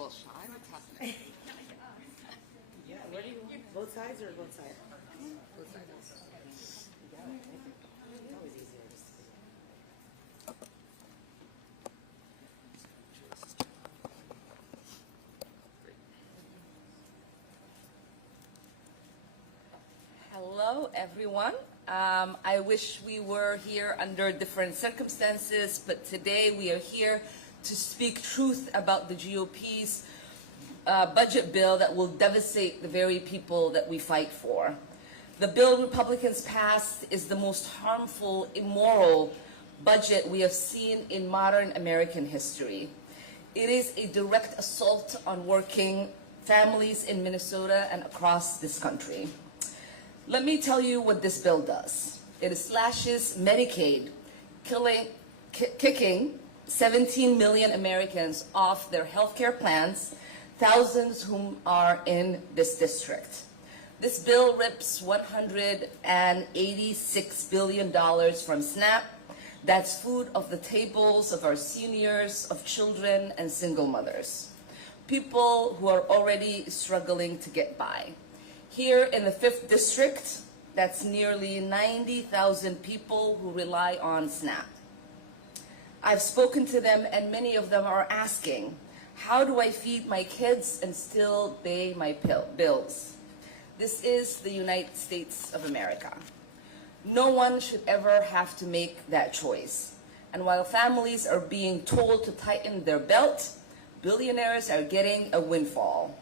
little shy? What's happening? Yeah, where do you want it? Both sides or both sides? Both sides. You got it. Thank you. It's always easier just to Hello, everyone. I wish we were here under different circumstances, but today we are here to speak truth about the GOP's budget bill that will devastate the very people that we fight for. The bill Republicans passed is the most harmful, immoral budget we have seen in modern American history. It is a direct assault on working families in Minnesota and across this country. Let me tell you what this bill does. It slashes Medicaid, kicking 17 million Americans off their health care plans, thousands whom are in this district. This bill rips $186 billion from SNAP. That's food off the tables of our seniors, of children, and single mothers. People who are already struggling to get by. Here in the 5th District, that's nearly 90,000 people who rely on SNAP. I've spoken to them, and many of them are asking, how do I feed my kids and still pay my bills? This is the United States of America. No one should ever have to make that choice. And while families are being told to tighten their belt, billionaires are getting a windfall.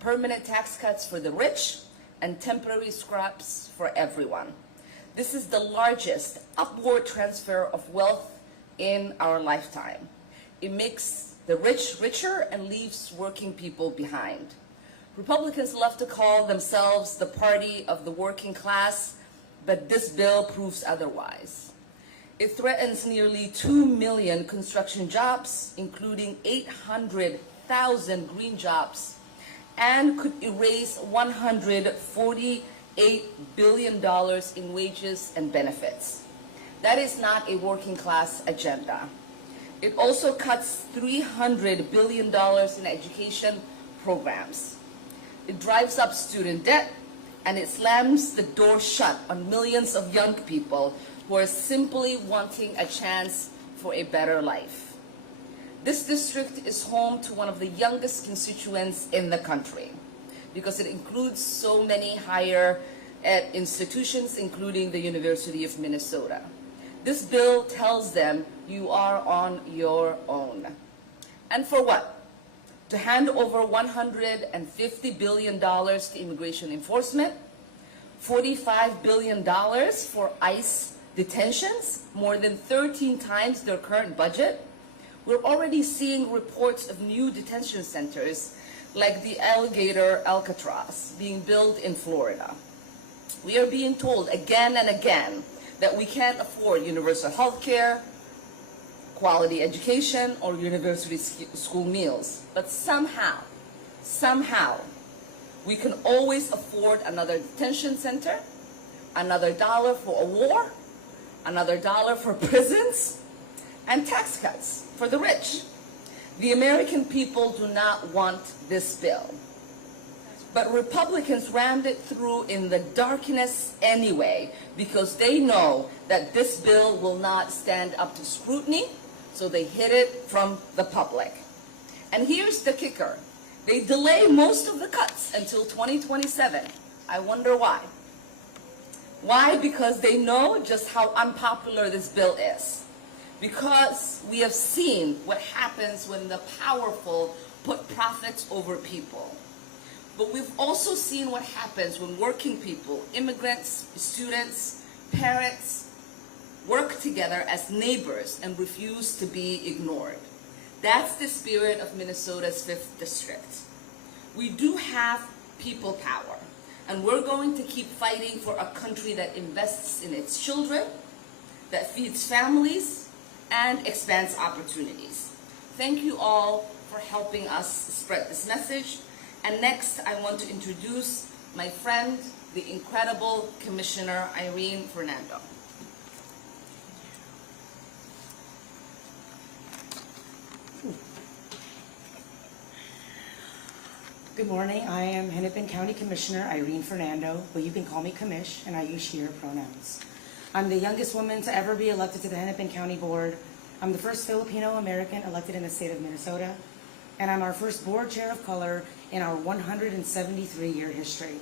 Permanent tax cuts for the rich and temporary scraps for everyone. This is the largest upward transfer of wealth in our lifetime. It makes the rich richer and leaves working people behind. Republicans love to call themselves the party of the working class, but this bill proves otherwise. It threatens nearly 2 million construction jobs, including 800,000 green jobs, and could erase $148 billion in wages and benefits. That is not a working class agenda. It also cuts $300 billion in education programs. It drives up student debt, and it slams the door shut on millions of young people who are simply wanting a chance for a better life. This district is home to one of the youngest constituents in the country because it includes so many higher ed institutions, including the University of Minnesota. This bill tells them you are on your own. And for what? To hand over $150 billion to immigration enforcement, $45 billion for ICE detentions, more than 13 times their current budget. We're already seeing reports of new detention centers like the alligator Alcatraz being built in Florida. We are being told again and again that we can't afford universal health care, quality education, or university school meals. But somehow, we can always afford another detention center, another dollar for a war, another dollar for prisons, and tax cuts for the rich. The American people do not want this bill. But Republicans rammed it through in the darkness anyway because they know that this bill will not stand up to scrutiny, so they hid it from the public. And here's the kicker. They delay most of the cuts until 2027. I wonder why. Why? Because they know just how unpopular this bill is. Because we have seen what happens when the powerful put profits over people. But we've also seen what happens when working people, immigrants, students, parents, work together as neighbors and refuse to be ignored. That's the spirit of Minnesota's 5th District. We do have people power, and we're going to keep fighting for a country that invests in its children, that feeds families, and expands opportunities. Thank you all for helping us spread this message. And next, I want to introduce my friend, the incredible Commissioner Irene Fernando. Good morning. I am Hennepin County Commissioner Irene Fernando, but you can call me Commish, and I use she, her pronouns. I'm the youngest woman to ever be elected to the Hennepin County Board. I'm the first Filipino American elected in the state of Minnesota, and I'm our first board chair of color in our 173-year history.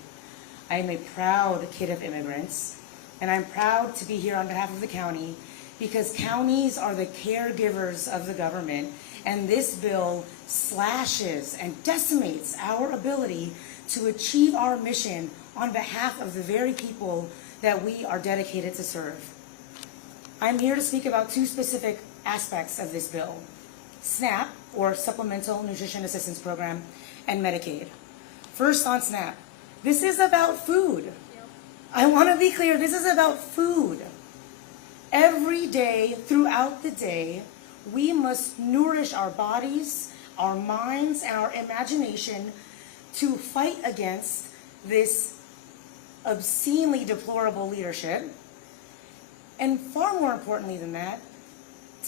I am a proud kid of immigrants, and I'm proud to be here on behalf of the county because counties are the caregivers of the government, and this bill slashes and decimates our ability to achieve our mission on behalf of the very people that we are dedicated to serve. I'm here to speak about two specific aspects of this bill: SNAP, or Supplemental Nutrition Assistance Program, and Medicaid. First on SNAP, this is about food. I want to be clear, this is about food. Every day, throughout the day, we must nourish our bodies, our minds, and our imagination to fight against this obscenely deplorable leadership. And far more importantly than that,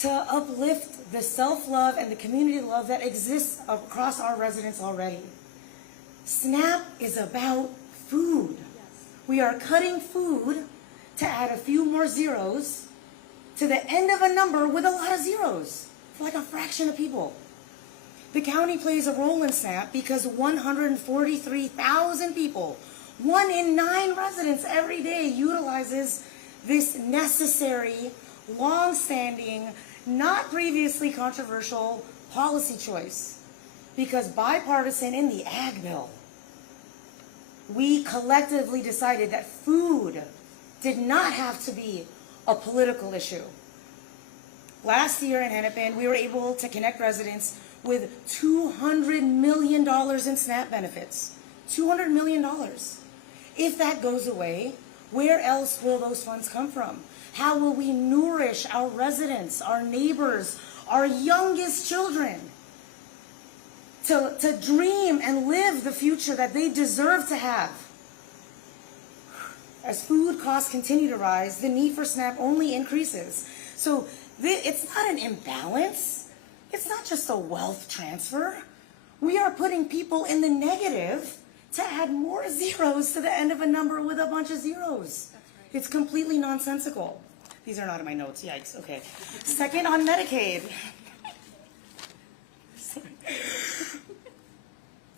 to uplift the self-love and the community love that exists across our residents already. SNAP is about food. We are cutting food to add a few more zeros to the end of a number with a lot of zeros, for like a fraction of people. The county plays a role in SNAP because 143,000 people, 1 in 9 residents every day, utilizes this necessary, long-standing, not previously controversial policy choice. Because bipartisan in the Ag Bill, we collectively decided that food did not have to be a political issue. Last year in Hennepin, we were able to connect residents with $200 million in SNAP benefits. $200 million. If that goes away, where else will those funds come from? How will we nourish our residents, our neighbors, our youngest children to dream and live the future that they deserve to have? As food costs continue to rise, the need for SNAP only increases. So it's not an imbalance. It's not just a wealth transfer. We are putting people in the negative to add more zeros to the end of a number with a bunch of zeros. Right. It's completely nonsensical. These are not in my notes. Yikes. Okay. Second, on Medicaid.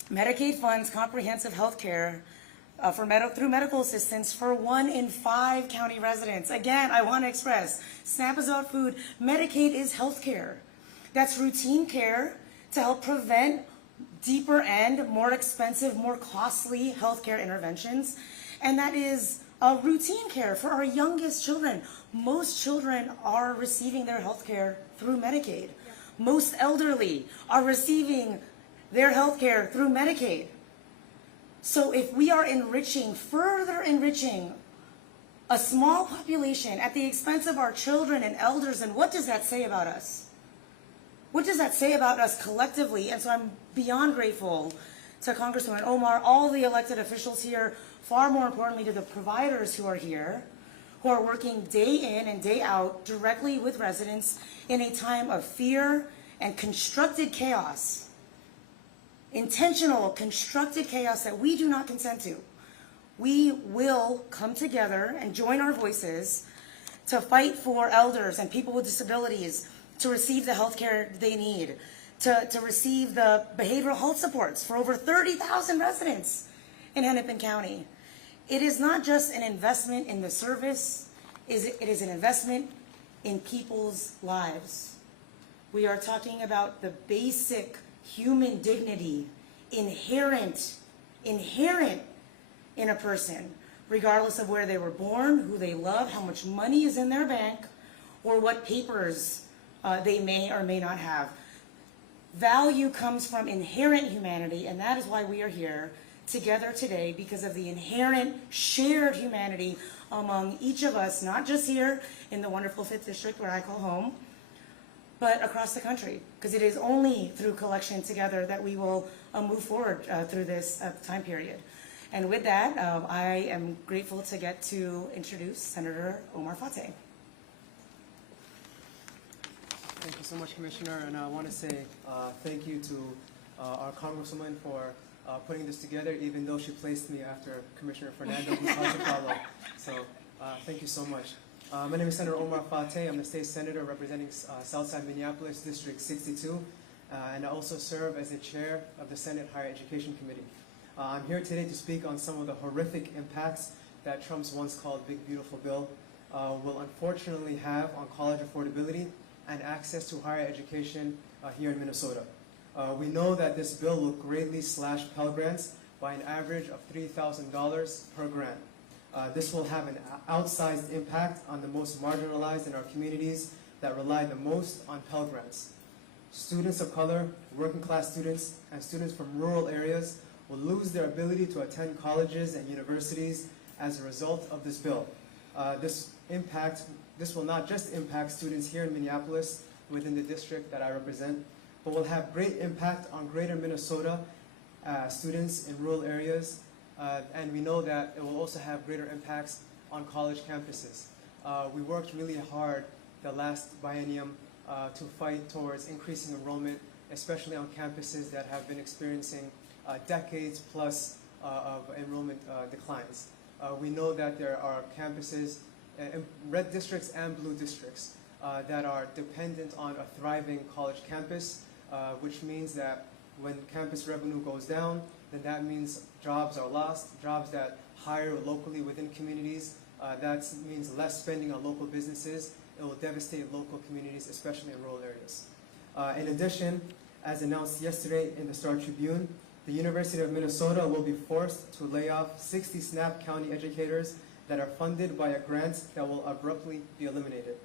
Medicaid funds comprehensive health care through medical assistance for 1 in 5 county residents. Again, I want to express, SNAP is about food. Medicaid is health care. That's routine care to help prevent deeper and more expensive, more costly healthcare interventions. And that is routine care for our youngest children. Most children are receiving their health care through Medicaid. Most elderly are receiving their health care through Medicaid. So if we are further enriching a small population at the expense of our children and elders, then what does that say about us? What does that say about us collectively? And so I'm beyond grateful to Congresswoman Omar, all the elected officials here, far more importantly to the providers who are here, who are working day in and day out directly with residents in a time of fear and constructed chaos. Intentional, constructed chaos that we do not consent to. We will come together and join our voices to fight for elders and people with disabilities to receive the health care they need, to receive the behavioral health supports for over 30,000 residents in Hennepin County. It is not just an investment in the service, it is an investment in people's lives. We are talking about the basic human dignity inherent in a person, regardless of where they were born, who they love, how much money is in their bank, or what papers they may or may not have. Value comes from inherent humanity, and that is why we are here together today, because of the inherent shared humanity among each of us, not just here in the wonderful 5th District where I call home, but across the country, because it is only through collection together that we will move forward through this time period. And with that, I am grateful to get to introduce Senator Omar Fateh. Thank you so much, Commissioner, and I want to say thank you to our Congresswoman for putting this together, even though she placed me after Commissioner Fernando, who's hard to follow. So thank you so much. My name is Senator Omar Fateh. I'm the state senator representing Southside Minneapolis, District 62, and I also serve as the chair of the Senate Higher Education Committee. I'm here today to speak on some of the horrific impacts that Trump's once called Big Beautiful Bill will unfortunately have on college affordability and access to higher education here in Minnesota. We know that this bill will greatly slash Pell Grants by an average of $3,000 per grant. This will have an outsized impact on the most marginalized in our communities that rely the most on Pell Grants. Students of color, working class students, and students from rural areas will lose their ability to attend colleges and universities as a result of this bill. This will not just impact students here in Minneapolis within the district that I represent, but will have great impact on greater Minnesota students in rural areas, and we know that it will also have greater impacts on college campuses. We worked really hard the last biennium to fight towards increasing enrollment, especially on campuses that have been experiencing decades plus of enrollment declines. We know that there are campuses, red districts and blue districts, that are dependent on a thriving college campus, which means that when campus revenue goes down, then that means jobs are lost, jobs that hire locally within communities. That means less spending on local businesses. It will devastate local communities, especially in rural areas. In addition, as announced yesterday in the Star Tribune, the University of Minnesota will be forced to lay off 60 SNAP county educators that are funded by a grant that will abruptly be eliminated.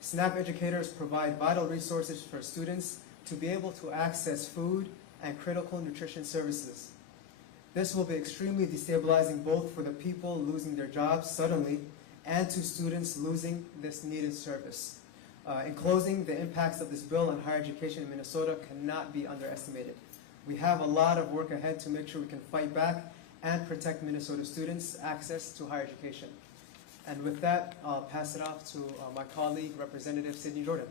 SNAP educators provide vital resources for students to be able to access food and critical nutrition services. This will be extremely destabilizing both for the people losing their jobs suddenly and to students losing this needed service. In closing, the impacts of this bill on higher education in Minnesota cannot be underestimated. We have a lot of work ahead to make sure we can fight back and protect Minnesota students' access to higher education. And with that, I'll pass it off to my colleague, Representative Sidney Jordan.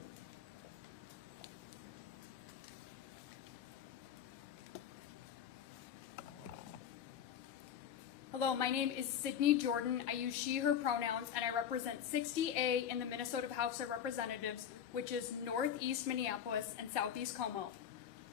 Hello, my name is Sidney Jordan. I use she, her pronouns, and I represent 60A in the Minnesota House of Representatives, which is Northeast Minneapolis and Southeast Como.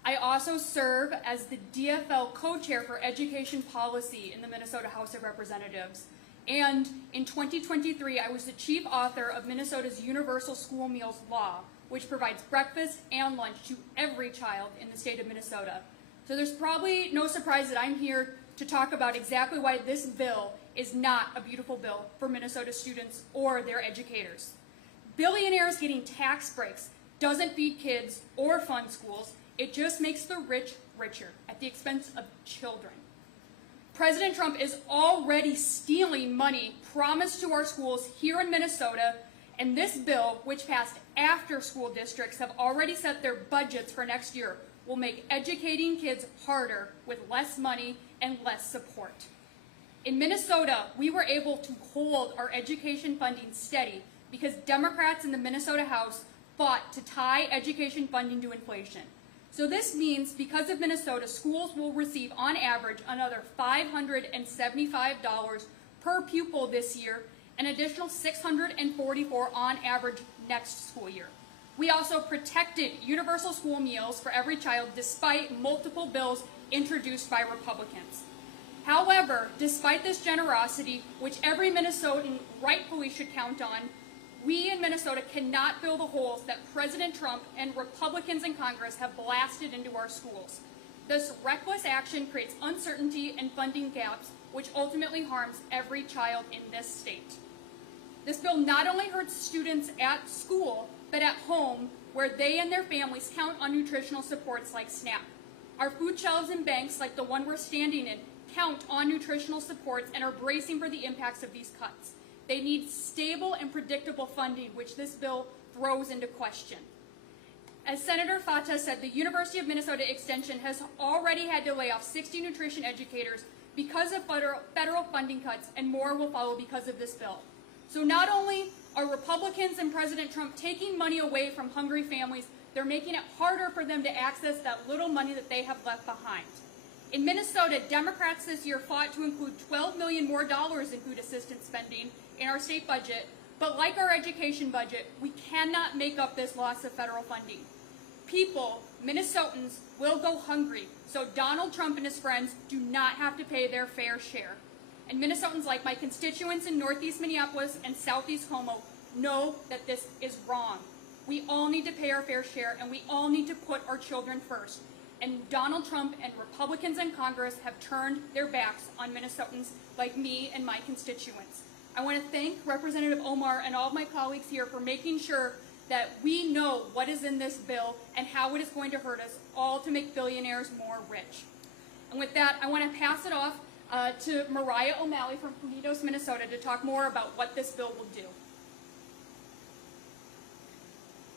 I also serve as the DFL co-chair for education policy in the Minnesota House of Representatives. And in 2023, I was the chief author of Minnesota's Universal School Meals Law, which provides breakfast and lunch to every child in the state of Minnesota. So there's probably no surprise that I'm here to talk about exactly why this bill is not a beautiful bill for Minnesota students or their educators. Billionaires getting tax breaks doesn't feed kids or fund schools. It just makes the rich richer at the expense of children. President Trump is already stealing money promised to our schools here in Minnesota, and this bill, which passed after school districts have already set their budgets for next year, will make educating kids harder with less money and less support. In Minnesota, we were able to hold our education funding steady because Democrats in the Minnesota House fought to tie education funding to inflation. So this means because of Minnesota, schools will receive on average another $575 per pupil this year, an additional $644 on average next school year. We also protected universal school meals for every child despite multiple bills introduced by Republicans. However, despite this generosity, which every Minnesotan rightfully should count on, we in Minnesota cannot fill the holes that President Trump and Republicans in Congress have blasted into our schools. This reckless action creates uncertainty and funding gaps, which ultimately harms every child in this state. This bill not only hurts students at school, but at home, where they and their families count on nutritional supports like SNAP. Our food shelves and banks, like the one we're standing in, count on nutritional supports and are bracing for the impacts of these cuts. They need stable and predictable funding, which this bill throws into question. As Senator Fateh said, the University of Minnesota Extension has already had to lay off 60 nutrition educators because of federal funding cuts, and more will follow because of this bill. So not only are Republicans and President Trump taking money away from hungry families, they're making it harder for them to access that little money that they have left behind. In Minnesota, Democrats this year fought to include $12 million more in food assistance spending in our state budget, but like our education budget, we cannot make up this loss of federal funding. People, Minnesotans, will go hungry, so Donald Trump and his friends do not have to pay their fair share. And Minnesotans like my constituents in Northeast Minneapolis and Southeast Como know that this is wrong. We all need to pay our fair share, and we all need to put our children first. And Donald Trump and Republicans in Congress have turned their backs on Minnesotans like me and my constituents. I want to thank Representative Omar and all of my colleagues here for making sure that we know what is in this bill and how it is going to hurt us all to make billionaires more rich. And with that, I want to pass it off to Mariah Ali from Wagenius, Minnesota, to talk more about what this bill will do.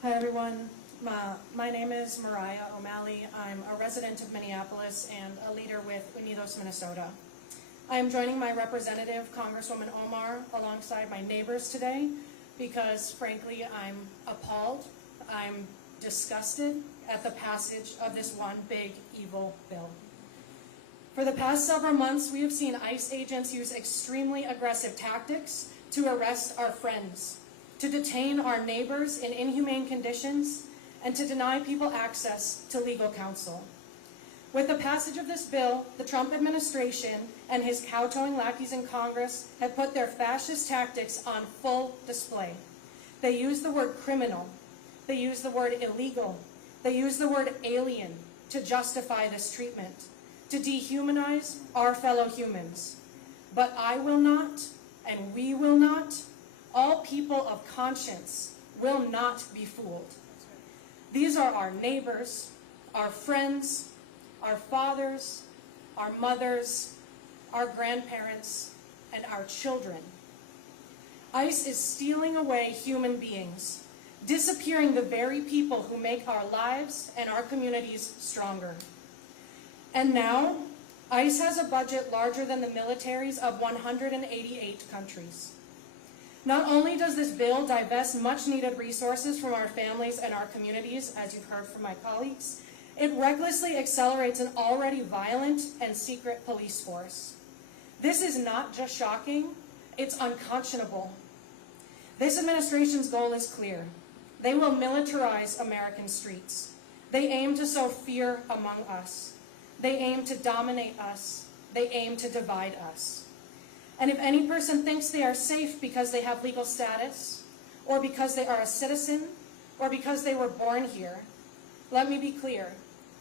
Hi everyone, my name is Mariah Ali. I'm a resident of Minneapolis and a leader with Wagenius, Minnesota. I am joining my representative, Congresswoman Omar, alongside my neighbors today because, frankly, I'm appalled, I'm disgusted at the passage of this one big, evil bill. For the past several months, we have seen ICE agents use extremely aggressive tactics to arrest our friends, to detain our neighbors in inhumane conditions, and to deny people access to legal counsel. With the passage of this bill, the Trump administration and his kowtowing lackeys in Congress have put their fascist tactics on full display. They use the word criminal, they use the word illegal, they use the word alien to justify this treatment, to dehumanize our fellow humans. But I will not, and we will not, all people of conscience will not be fooled. These are our neighbors, our friends, our fathers, our mothers, our grandparents, and our children. ICE is stealing away human beings, disappearing the very people who make our lives and our communities stronger. And now, ICE has a budget larger than the militaries of 188 countries. Not only does this bill divest much-needed resources from our families and our communities, as you've heard from my colleagues, it recklessly accelerates an already violent and secret police force. This is not just shocking, it's unconscionable. This administration's goal is clear. They will militarize American streets. They aim to sow fear among us. They aim to dominate us. They aim to divide us. And if any person thinks they are safe because they have legal status, or because they are a citizen, or because they were born here, let me be clear,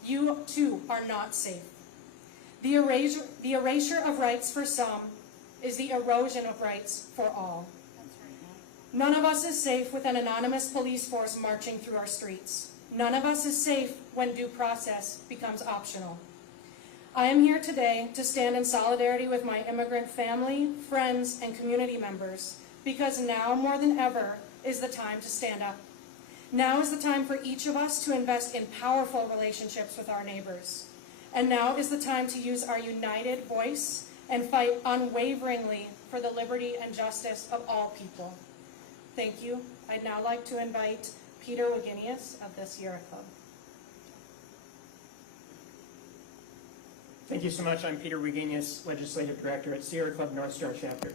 you too are not safe. The erasure of rights for some is the erosion of rights for all. None of us is safe with an anonymous police force marching through our streets. None of us is safe when due process becomes optional. I am here today to stand in solidarity with my immigrant family, friends, and community members, because now more than ever is the time to stand up. Now is the time for each of us to invest in powerful relationships with our neighbors. And now is the time to use our united voice and fight unwaveringly for the liberty and justice of all people. Thank you. I'd now like to invite Peter Wagenius of the Sierra Club. Thank you so much. I'm Peter Wagenius, Legislative Director at Sierra Club North Star Chapter.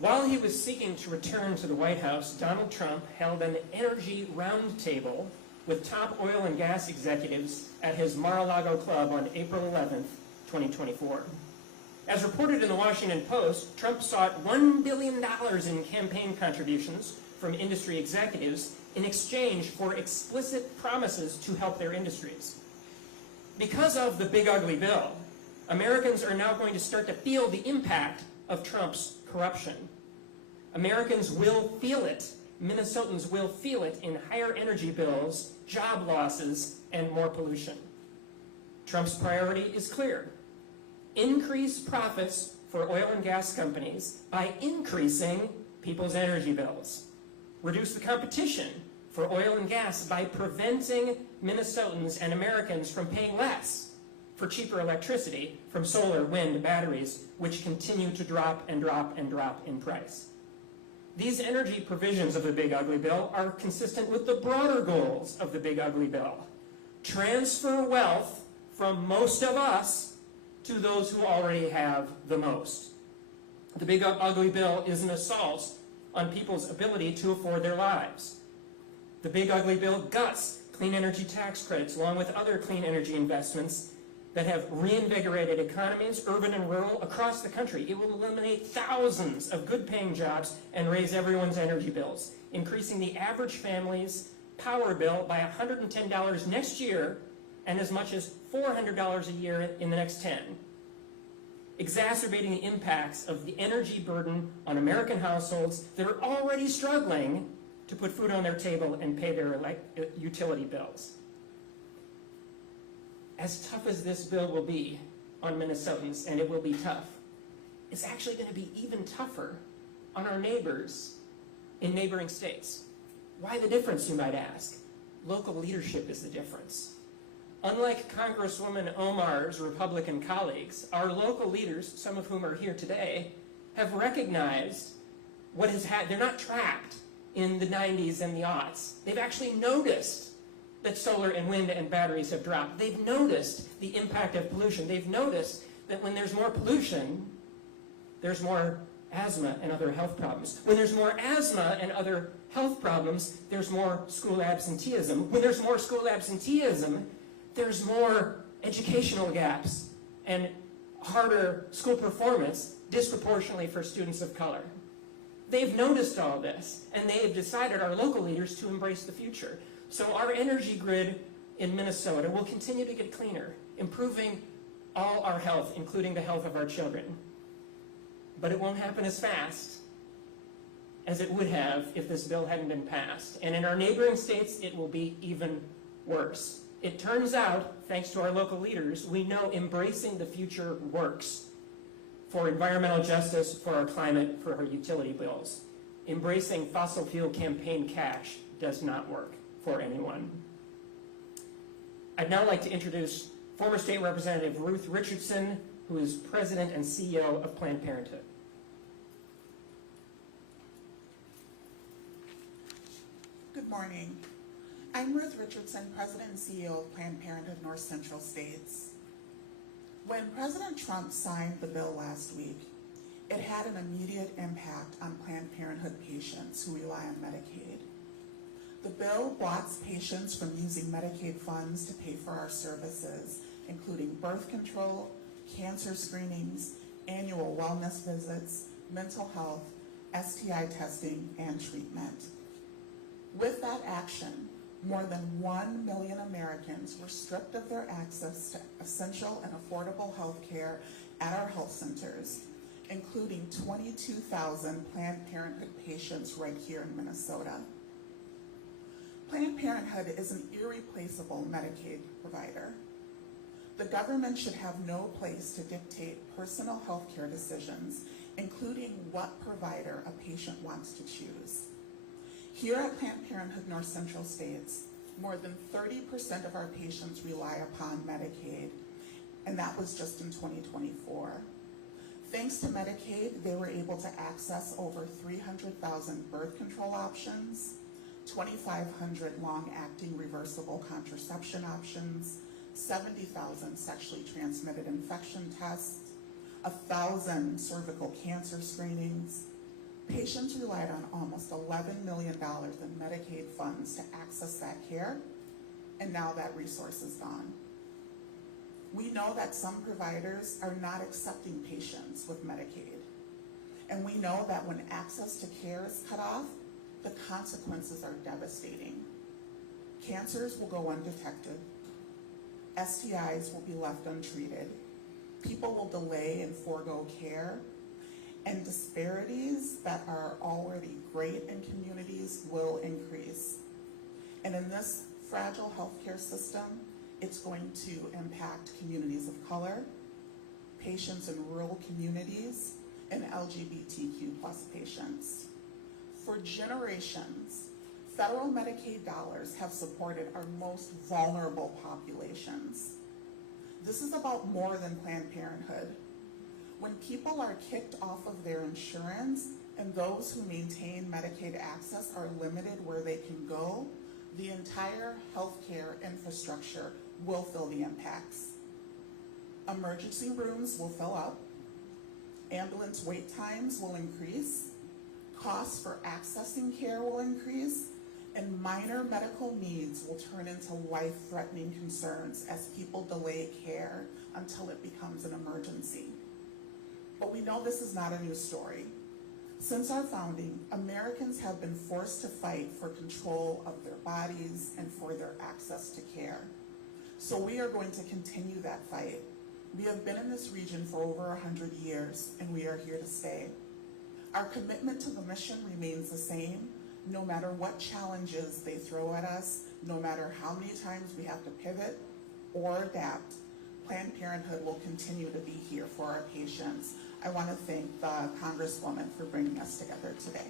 While he was seeking to return to the White House, Donald Trump held an energy roundtable with top oil and gas executives at his Mar-a-Lago club on April 11th, 2024. As reported in the Washington Post, Trump sought $1 billion in campaign contributions from industry executives in exchange for explicit promises to help their industries. Because of the big ugly bill, Americans are now going to start to feel the impact of Trump's corruption. Americans will feel it. Minnesotans will feel it in higher energy bills, job losses, and more pollution. Trump's priority is clear. Increase profits for oil and gas companies by increasing people's energy bills. Reduce the competition for oil and gas by preventing Minnesotans and Americans from paying less for cheaper electricity from solar, wind, batteries, which continue to drop and drop and drop in price. These energy provisions of the Big Ugly Bill are consistent with the broader goals of the Big Ugly Bill. Transfer wealth from most of us to those who already have the most. The big ugly bill is an assault on people's ability to afford their lives. The big ugly bill guts clean energy tax credits along with other clean energy investments that have reinvigorated economies, urban and rural, across the country. It will eliminate thousands of good-paying jobs and raise everyone's energy bills, increasing the average family's power bill by $110 next year and as much as $400 a year in the next 10, exacerbating the impacts of the energy burden on American households that are already struggling to put food on their table and pay their utility bills. As tough as this bill will be on Minnesotans, and it will be tough, it's actually going to be even tougher on our neighbors in neighboring states. Why the difference, you might ask? Local leadership is the difference. Unlike Congresswoman Omar's Republican colleagues, our local leaders, some of whom are here today, have recognized what has had, they're not trapped in the 90s and the aughts. They've actually noticed that solar and wind and batteries have dropped. They've noticed the impact of pollution. They've noticed that when there's more pollution, there's more asthma and other health problems. When there's more asthma and other health problems, there's more school absenteeism. When there's more school absenteeism, there's more educational gaps and harder school performance disproportionately for students of color. They've noticed all this, and they have decided, our local leaders, to embrace the future. So our energy grid in Minnesota will continue to get cleaner, improving all our health, including the health of our children. But it won't happen as fast as it would have if this bill hadn't been passed. And in our neighboring states, it will be even worse. It turns out, thanks to our local leaders, we know embracing the future works for environmental justice, for our climate, for our utility bills. Embracing fossil fuel campaign cash does not work for anyone. I'd now like to introduce former State Representative Ruth Richardson, who is President and CEO of Planned Parenthood. Good morning. I'm Ruth Richardson, President and CEO of Planned Parenthood North Central States. When President Trump signed the bill last week, it had an immediate impact on Planned Parenthood patients who rely on Medicaid. The bill blocks patients from using Medicaid funds to pay for our services, including birth control, cancer screenings, annual wellness visits, mental health, STI testing, and treatment. With that action, more than 1 million Americans were stripped of their access to essential and affordable health care at our health centers, including 22,000 Planned Parenthood patients right here in Minnesota. Planned Parenthood is an irreplaceable Medicaid provider. The government should have no place to dictate personal health care decisions, including what provider a patient wants to choose. Here at Planned Parenthood North Central States, more than 30% of our patients rely upon Medicaid, and that was just in 2024. Thanks to Medicaid, they were able to access over 300,000 birth control options, 2,500 long-acting reversible contraception options, 70,000 sexually transmitted infection tests, 1,000 cervical cancer screenings. Patients relied on almost $11 million in Medicaid funds to access that care, and now that resource is gone. We know that some providers are not accepting patients with Medicaid, and we know that when access to care is cut off, the consequences are devastating. Cancers will go undetected, STIs will be left untreated, people will delay and forego care, and disparities that are already great in communities will increase. And in this fragile healthcare system, it's going to impact communities of color, patients in rural communities, and LGBTQ+ patients. For generations, federal Medicaid dollars have supported our most vulnerable populations. This is about more than Planned Parenthood. When people are kicked off of their insurance and those who maintain Medicaid access are limited where they can go, the entire healthcare infrastructure will feel the impacts. Emergency rooms will fill up, ambulance wait times will increase, costs for accessing care will increase, and minor medical needs will turn into life-threatening concerns as people delay care until it becomes an emergency. But we know this is not a new story. Since our founding, Americans have been forced to fight for control of their bodies and for their access to care. So we are going to continue that fight. We have been in this region for over 100 years, and we are here to stay. Our commitment to the mission remains the same, no matter what challenges they throw at us, no matter how many times we have to pivot or adapt. Planned Parenthood will continue to be here for our patients. I want to thank the Congresswoman for bringing us together today.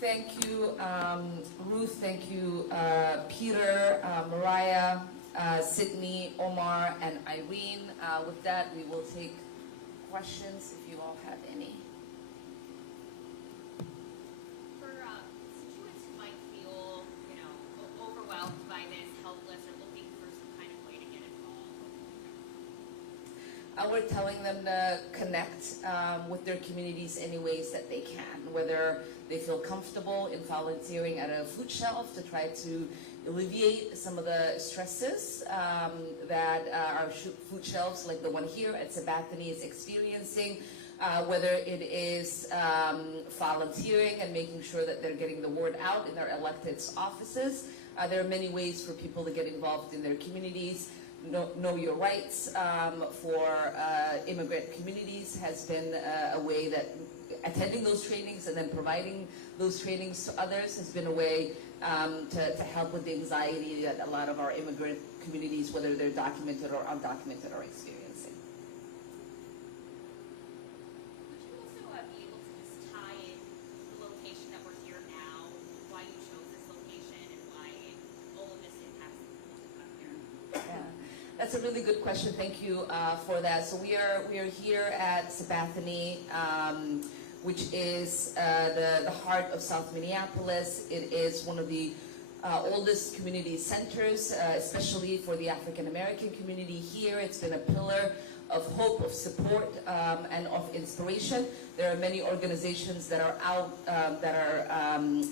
Thank you, Ruth. Thank you, Peter, Mariah, Sydney, Omar, and Irene. With that, we will take questions if you all have any. For constituents who might feel, overwhelmed by this, helpless, or looking for some kind of way to get involved. We're telling them to connect with their communities any ways that they can, whether they feel comfortable in volunteering at a food shelf to try to alleviate some of the stresses that our food shelves, like the one here at Sabathani, is experiencing, whether it is volunteering and making sure that they're getting the word out in their elected offices. There are many ways for people to get involved in their communities. Know Your Rights for immigrant communities has been a way that attending those trainings and then providing those trainings to others has been a way to help with the anxiety that a lot of our immigrant communities, whether they're documented or undocumented, are experiencing. Would you also be able to just tie in the location that we're here now, why you chose this location, and why all of this impacts the people who come here? Yeah, that's a really good question. Thank you for that. So we are here at Sabathani, which is the heart of South Minneapolis. It is one of the oldest community centers, especially for the African American community here. It's been a pillar of hope, of support, and of inspiration. There are many organizations that are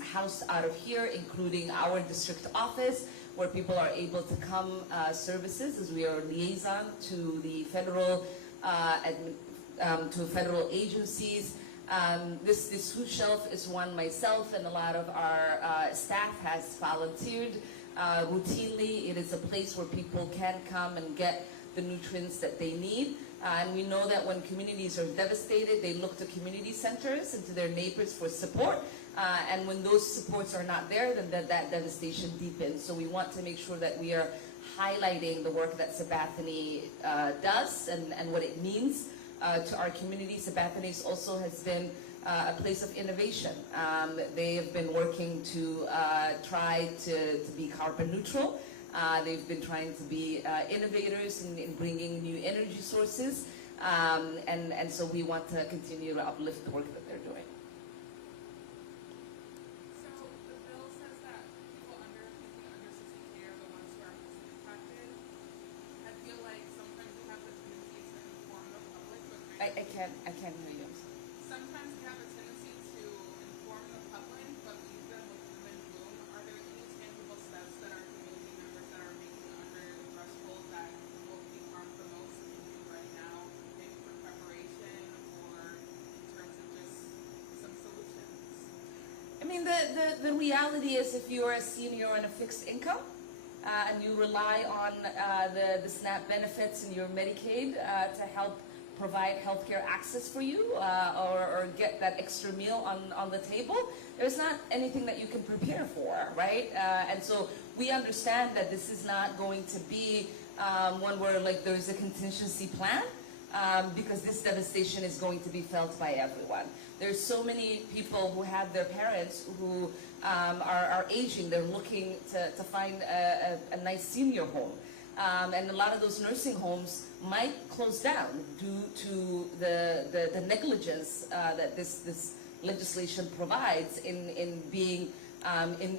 housed out of here, including our district office, where people are able to come services, as we are liaison to the federal agencies. This food shelf is one myself and a lot of our staff has volunteered routinely. It is a place where people can come and get the nutrients that they need. And we know that when communities are devastated, they look to community centers and to their neighbors for support. And when those supports are not there, then that devastation deepens. So we want to make sure that we are highlighting the work that Sabathani does and what it means to our community. Sabathani also has been a place of innovation. They have been working to try to be carbon neutral. They've been trying to be innovators in bringing new energy sources. And so we want to continue to uplift the work that they're doing. So the bill says that people under 60K are the ones who are most impacted. I feel like sometimes we have the tendency to inform the public, but I can't hear you. sometimes we have a tendency to inform the public, but leave them with doom and gloom. Are there any tangible steps that our community members that are making under the threshold that will be harmed the most can do right now, maybe for preparation or in terms of just some solutions? I mean, the reality is if you are a senior on a fixed income and you rely on the SNAP benefits and your Medicaid to help provide healthcare access for you or get that extra meal on the table, there's not anything that you can prepare for, right? And so we understand that this is not going to be one where like there's a contingency plan because this devastation is going to be felt by everyone. There's so many people who have their parents who are aging. They're looking to find a nice senior home. And a lot of those nursing homes might close down due to the negligence that this legislation provides in being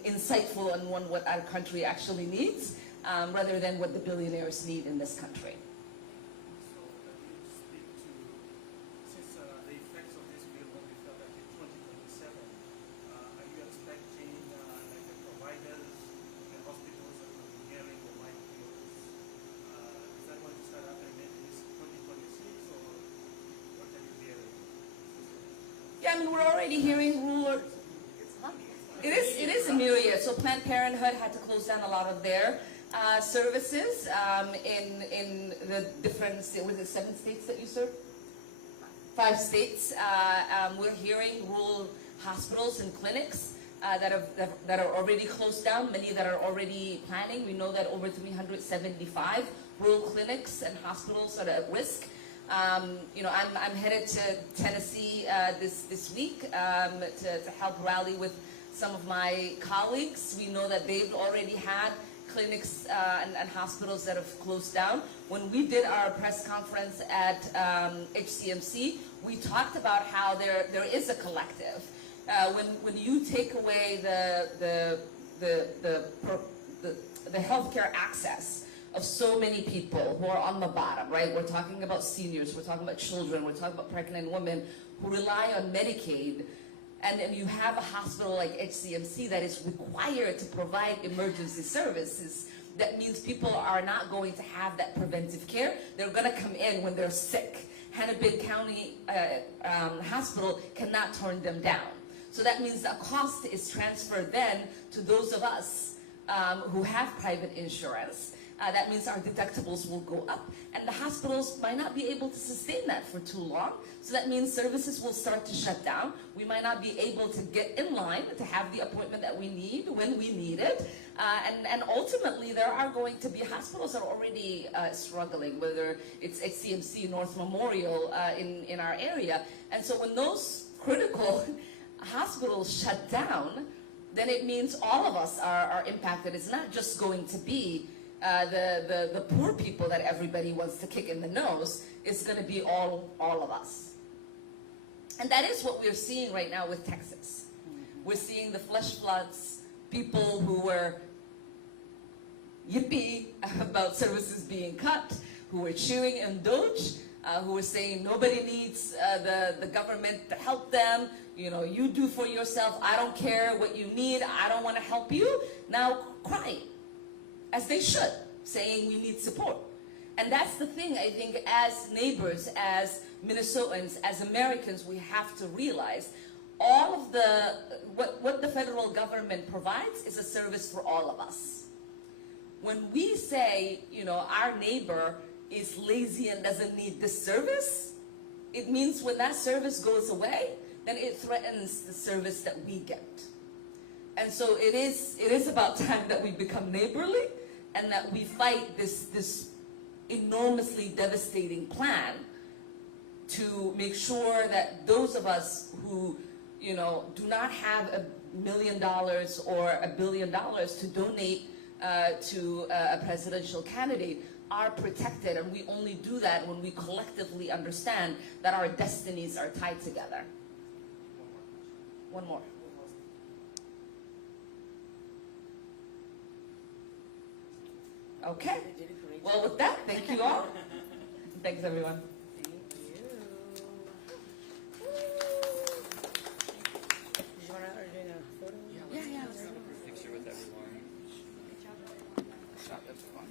insightful on what our country actually needs. rather than what the billionaires need in this country. So that you speak to, since the effects of this bill will be felt until 2027, are you expecting like the providers, the hospitals that will be hearing the white bills, is that going to start happening maybe this 2026, or what are you hearing? Yeah, I mean, we're already hearing ruler. It is immediate. So Planned Parenthood had to close down a lot of their services in the different states. Was it 7 states that you serve? 5 states. We're hearing rural hospitals and clinics that are already closed down. Many that are already planning. We know that over 375 rural clinics and hospitals are at risk. You know, I'm headed to Tennessee this week to help rally with some of my colleagues. We know that they've already had clinics and hospitals that have closed down. When we did our press conference at HCMC, we talked about how there is a collective. When you take away the healthcare access of so many people who are on the bottom, right? We're talking about seniors, we're talking about children, we're talking about pregnant women who rely on Medicaid, and then you have a hospital like HCMC that is required to provide emergency services. That means people are not going to have that preventive care. They're going to come in when they're sick. Hennepin County Hospital cannot turn them down. So that means the cost is transferred then to those of us who have private insurance. That means our deductibles will go up, and the hospitals might not be able to sustain that for too long. So that means services will start to shut down. We might not be able to get in line to have the appointment that we need when we need it. And ultimately, there are going to be hospitals that are already struggling, whether it's HCMC, North Memorial in our area. And so when those critical hospitals shut down, then it means all of us are impacted. It's not just going to be the poor people that everybody wants to kick in the nose. It's going to be all of us. And that is what we're seeing right now with Texas. We're seeing the flesh floods, people who were yippee about services being cut, who were cheering in Doge, who were saying nobody needs the government to help them. You know, you do for yourself. I don't care what you need. I don't want to help you. Now crying, as they should, saying we need support. And that's the thing, I think, as neighbors, as Minnesotans, as Americans, we have to realize all of what the federal government provides is a service for all of us. When we say, you know, our neighbor is lazy and doesn't need this service, it means when that service goes away, then it threatens the service that we get. And so it is about time that we become neighborly and that we fight this enormously devastating plan to make sure that those of us who, you know, do not have $1 million or $1 billion to donate to a presidential candidate are protected, and we only do that when we collectively understand that our destinies are tied together. One more. Okay. Well, with that, thank you all. Thanks, everyone. Picture with everyone. Shot, that's fun.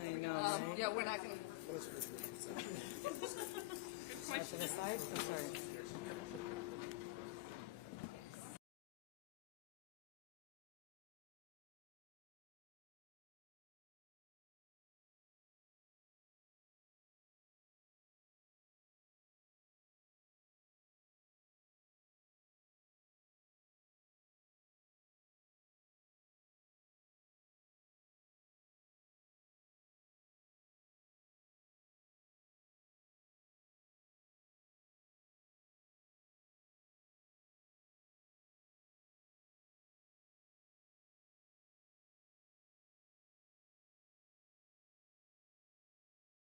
I know, right? Yeah, we're not going to. To the side? I'm sorry.